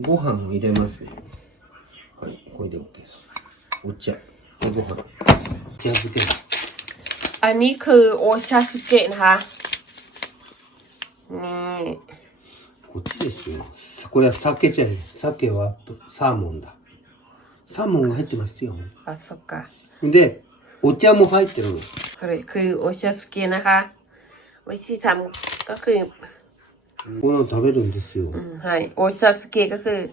ご飯を入れますね。はい、これで OK です。お茶でご飯。お茶漬け。อันนี้คือโอชาสึเกะนะคะนี่こっちですよ。これは酒じゃない。酒はサーモンだ。サーモンが入ってますよ。あ、そっか。で、お茶も入ってるの。これคือโอชาสึเกะนะคะวิธีทำก็คือこの食べるんですよ。はいโอชาสึเกะก็คือ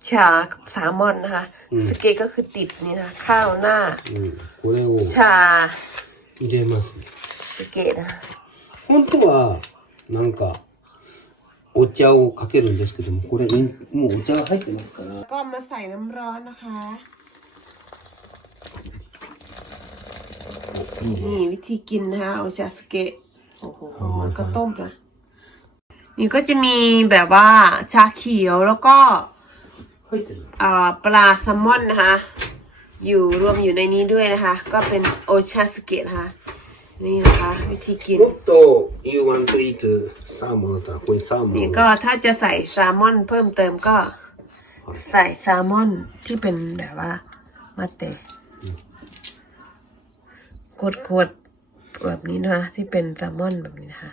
ชากับแซลมอนนะคะสึเกะก็คือติดนี่นะข้าวหน้าこれをชา入れますね。สึเกะนะ本当はなんかお茶をかけるんですけども、これもうお茶が入ってますから。ก็มาใส่น้ำร้อนนะคะนี่วิธีกินนะคะโอชาสึเกะโอ้โหมันก็ต้มนะนี่ก็จะมีแบบว่าชาเขียวแล้วก็ปลาแซลมอนนะคะรวมอยู่ในนี้ด้วยนะคะก็เป็นโอชาสึเกะนะคะนี่นะคะวิธีกินもっと you want to eat サーモンだったらここにサーモン。นี่ก็ถ้าจะใส่แซลมอนเพิ่มเติมก็ใส่แซลมอนที่เป็นแบบว่ามาเตะขวดแบบนี้นะคะที่เป็นแซลมอนแบบนี้นะคะ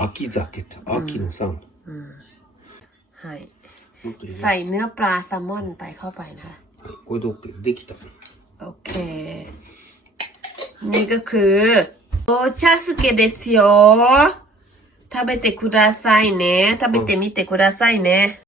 秋鮭って秋のサーモン。はいใส่เนื้อปลาแซลมอนไปเข้าไปนะคะこれで OK できた。โอเคนี่ก็คือโอชาสึเกะเดสโย食べてくださいね食べてみてくださいね